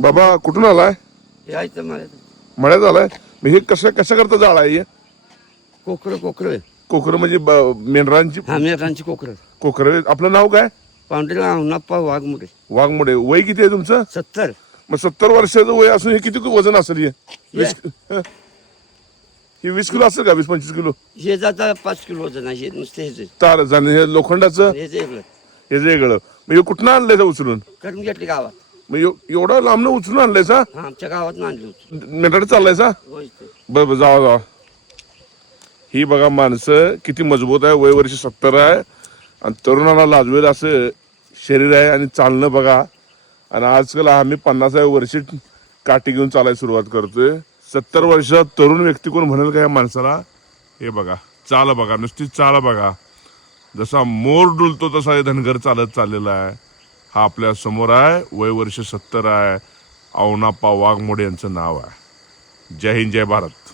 बाबा कुठून आलाय? यायचं मला मळ्यात. आलाय? मग हे कसं कसं करता जाळ आहे हे? कोकरं कोकरं. कोकरं म्हणजे ब- मेंढरांची हा मेघांची कोकरं. कोकरं. आपलं नाव काय? पांढऱ्या अवनाप्पा वाघमुरे वाघमोडे. वय किती आहे तुमचं? सत्तर. मग सत्तर वर्षाचं वय असून हे किती वजन असेल हे? वीस हं. वीस किलो असेल का? वीस पंचवीस किलो? हे जाता पाच किलो वजन आहे. हे नुसते हेच तार हे लोखंडाचं? हे वेगळं. हे जे वेगळं. मग हे कुठनं आणलंय उचलून? करून घेतले गावात. मग एव- एवढं लांबनं उचलून आणलंय सा हा आमच्या गावात आणलं होतं. मेंढरात चाललाय सा होय ते. बरं बरं जावा जावा. ही बघा माणसं किती मजबूत आहे वय वर्ष सत्तर आहे आणि तरुणाला लाजवेल असं शरीर आहे आणि चालणं बघा. आणि आजकाल आम्ही पन्नासाव्या वर्षी काठी घेऊन चालायला सुरुवात करतोय. सत्तर वर्षात तरुण व्यक्ती कोण म्हणेल का या माणसाला? हे बघा चाल बघा नुसती चाल बघा. जसा मोर डुलतो तसा हे धनगर चालत चाललेला आहे. हा आपल्यासमोर आहे. वय वर्ष सत्तर आहे. अवनाप्पा वाघमोडे यांचं नाव आहे. जय हिंद जय भारत.